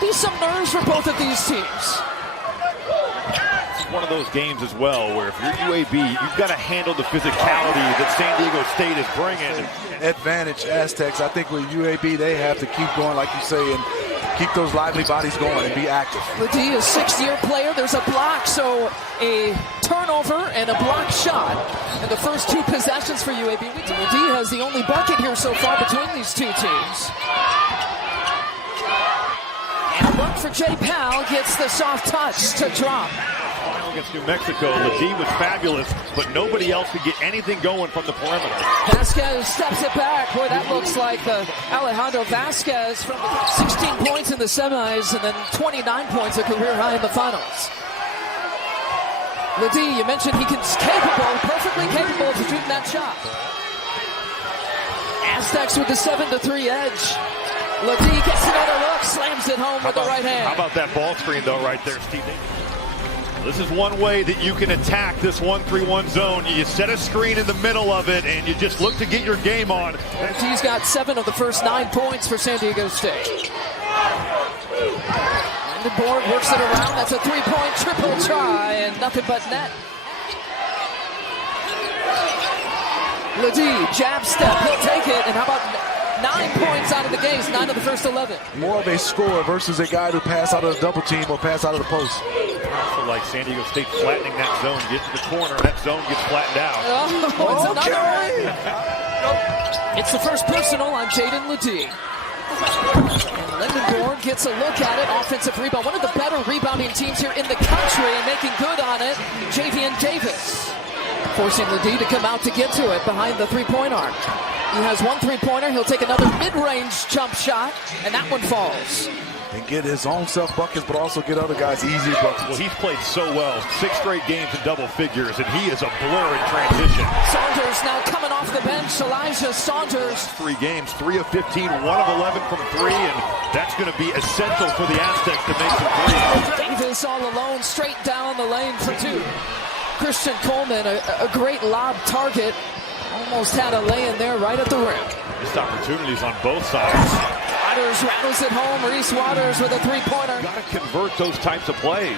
Might be some nerves for both of these teams. One of those games as well where if you're UAB, you've got to handle the physicality that San Diego State is bringing. Advantage Aztecs. I think with UAB, they have to keep going, like you say, and keep those lively bodies going and be active. Ledee is a 6-year player. There's a block, so a turnover and a block shot. And the first 2 possessions for UAB. Ledee has the only bucket here so far between these 2 teams. And a look for Jay Powell, gets the soft touch to drop. Final against New Mexico, Ledee was fabulous, but nobody else could get anything going from the perimeter. Vasquez steps it back. Boy, that looks like Alejandro Vasquez from 16 points in the semis and then 29 points, a career high in the finals. Ledee, you mentioned he's capable, perfectly capable of shooting that shot. Aztecs with the 7-3 edge. Ledee gets another look, slams it home with the right hand. How about that ball screen, though, right there, Steve? This is one way that you can attack this 1-3-1 zone. You set a screen in the middle of it, and you just look to get your game on. He's got 7 of the first 9 points for San Diego State. And the board works it around. That's a 3-point triple try, and nothing but net. Ledee, jab step, he'll take it, and how about 9 points out of the games, 9 of the first 11. More of a scorer versus a guy who pass out of the double team or pass out of the post. Also like San Diego State flattening that zone, get to the corner, and that zone gets flattened out. Oh, it's another one. It's the first personal on Jaden Ledee. And Lindenborg gets a look at it, offensive rebound. One of the better rebounding teams here in the country and making good on it, Javian Davis. Forcing Ledee to come out to get to it behind the 3-point arc. He has 1 3-pointer. He'll take another mid-range jump shot, and that one falls. And get his own self buckets, but also get other guys easy buckets. Well, he's played so well. 6 straight games in double figures, and he is a blur in transition. Saunders now coming off the bench. Elijah Saunders. 3 games, 3 of 15, 1 of 11 from 3, and that's going to be essential for the Aztecs to make some threes. Davis all alone, straight down the lane for 2. Christian Coleman, a great lob target. Almost had a lay in there right at the rim. Missed opportunities on both sides. Waters rattles it home. Reese Waters with a 3-pointer. Got to convert those types of plays.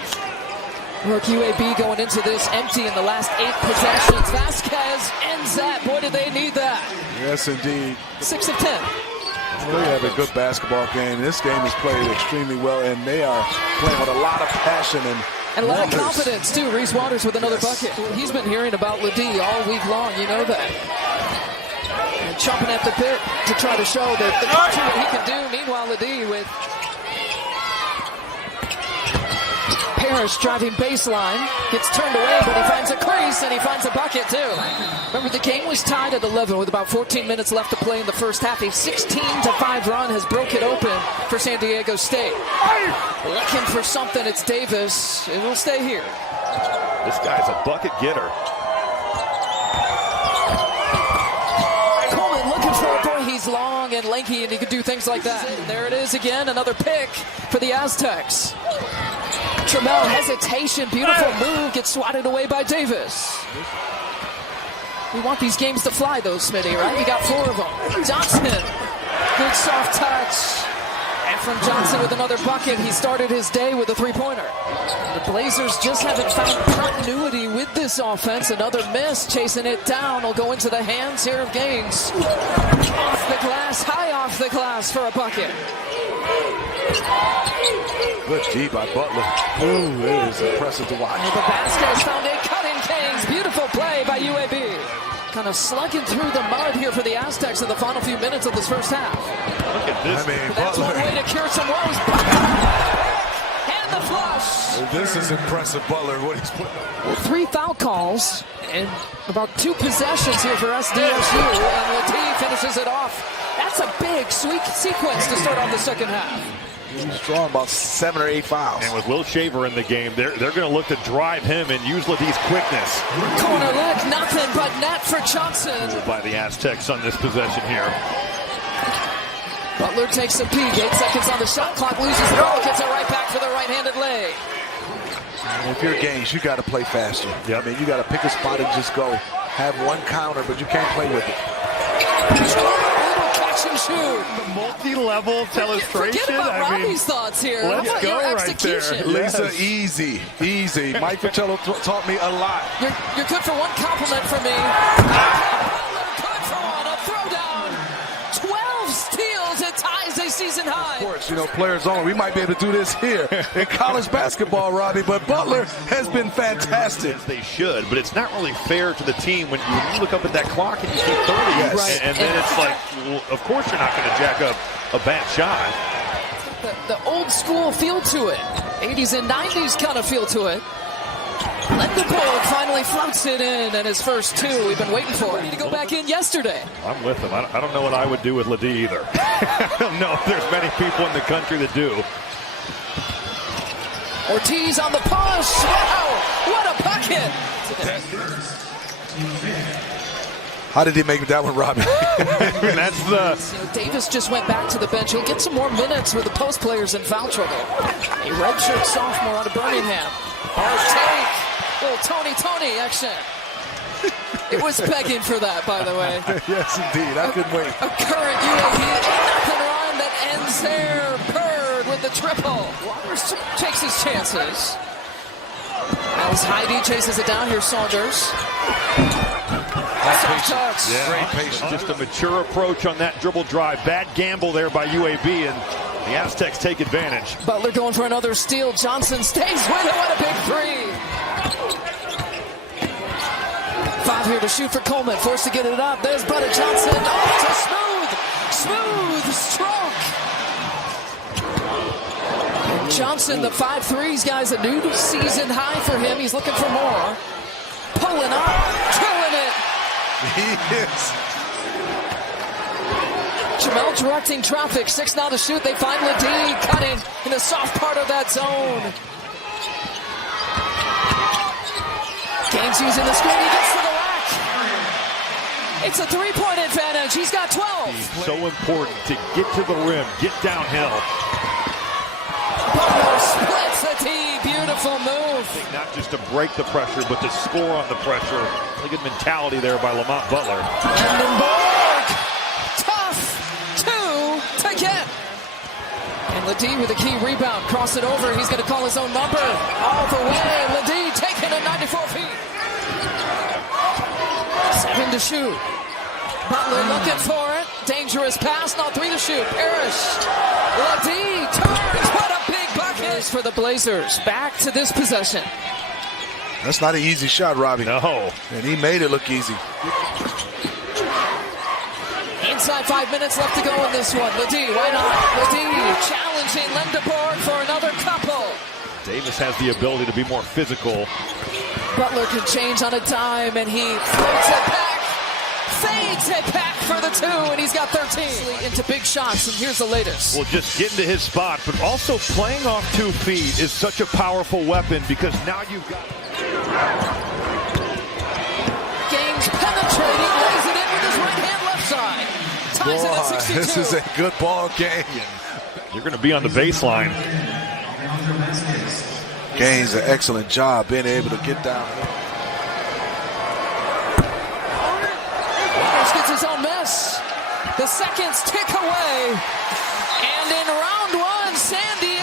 Look, UAB going into this empty in the last 8 possessions. Vasquez ends that. Boy, did they need that. Yes, indeed. 6 of 10. They have a good basketball game. This game is played extremely well, and they are playing with a lot of passion and a lot of confidence, too. Reese Waters with another bucket. He's been hearing about Ledee all week long. You know that. And chomping at the bit to try to show that what he can do. Meanwhile, Ledee with Parrish driving baseline. Gets turned away, but he finds a crease, and he finds a bucket, too. Remember, the game was tied at 11 with about 14 minutes left to play in the first half. A 16-5 run has broke it open for San Diego State. Looking for something, it's Davis. It will stay here. This guy's a bucket getter. Coleman looking for it. Boy, he's long and lanky, and he can do things like that. And there it is again, another pick for the Aztecs. Trammell, hesitation, beautiful move, gets swatted away by Davis. We want these games to fly, though, Smitty, right? We got 4 of them. Johnson, good soft touch. Ephraim Johnson with another bucket. He started his day with a 3-pointer. The Blazers just haven't found continuity with this offense. Another miss, chasing it down. Will go into the hands here of Gaines. Off the glass, high off the glass for a bucket. Good D by Butler. Ooh, it is impressive to watch. The Vasquez found a cutting Gaines. Beautiful play by UAB. Kind of slugging through the mud here for the Aztecs in the final few minutes of this first half. Look at this. I mean, That's Butler. one way to cure some woes. And the flush. This is impressive, Butler, what he's putting up. Well, 3 foul calls and about 2 possessions here for SDSU. And Ledee finishes it off. That's a big, sweet sequence to start off the second half. He's drawing about 7 or 8 fouls. And with Will Shaver in the game, they're going to look to drive him and use Ledee's quickness. Corner look, nothing but net for Johnson. By the Aztecs on this possession here. Butler takes a peek, 8 seconds on the shot clock, loses the ball, gets it right back for the right-handed lay. And if you're Gaines, you got to play faster. Yep. I mean, you got to pick a spot and just go. Have 1 counter, but you can't play with it. Little catch catch and shoot. The multi-level telestration. Forget about I mean, Robbie's thoughts here. let's How about go your right there. execution? Lisa, easy. Mike Fratello taught me a lot. You're good for one compliment from me. Good for one. A throwdown. 12 steals. It ties a season high. Of course, players only. We might be able to do this here in college basketball, Robbie, but Butler has been fantastic. As they should, but it's not really fair to the team when you look up at that clock and you see 30. Yes. Right. And then it's like, well, of course you're not going to jack up a bad shot. The old school feel to it. 80s and 90s kind of feel to it. Lindenberg finally floats it in, and his first two we've been waiting for. Need to go back in yesterday. I'm with him. I don't know what I would do with Ledee either. I don't know if there's many people in the country that do. Ortiz on the push. Wow, what a bucket. How did he make that one, Robbie? That's the... Davis just went back to the bench. He'll get some more minutes with the post players in foul trouble. A redshirt sophomore out of Birmingham. Hard take. Little Tony action. It was begging for that, by the way. Yes, indeed. I couldn't wait. A current UAB 8-0 run that ends there. Bird with the triple. Waters takes his chances. As Heidi chases it down here, Saunders. Yeah. Great patience. Just a mature approach on that dribble drive. Bad gamble there by UAB, and the Aztecs take advantage. Butler going for another steal. Johnson stays with it. What a big three. 5 here to shoot for Coleman. Forced to get it up. There's Butler Johnson. Oh, it's a smooth stroke. And Johnson, the 5 threes, guys, a new season high for him. He's looking for more. Pulling up, killing it. He is. Jamel directing traffic. 6 now to shoot. They find Ledee cutting in the soft part of that zone. Gaines using the screen. He gets to the rack. It's a 3-point advantage. He's got 12. So important to get to the rim, get downhill. Butler splits the tee. Beautiful move. Not just to break the pressure, but to score on the pressure. Really good mentality there by Lamont Butler. Lindenberg. Tough. 2 to get. And Ledee with a key rebound. Cross it over. He's going to call his own number. All the way. Ledee taking it 94 feet. 7 to shoot. Butler looking for it. Dangerous pass. Now 3 to shoot. Parrish. Ledee turns. What a big bucket for the Blazers. Back to this possession. That's not an easy shot, Robbie. No. And he made it look easy. Inside 5 minutes left to go in this one. Ledee, why not? Ledee challenging Lindenberg for another couple. Davis has the ability to be more physical. Butler can change on a dime, and he floats it back. Fades it back for the 2, and he's got 13. Into big shots, and here's the latest. Well, just getting to his spot, but also playing off 2 feet is such a powerful weapon because now you've got... Gaines penetrating, lays it in with his right hand left side. Ties it at 62. This is a good ball game. You're going to be on the baseline. Gaines, an excellent job being able to get down. Waters gets his own miss. The seconds tick away. And in round 1, San Diego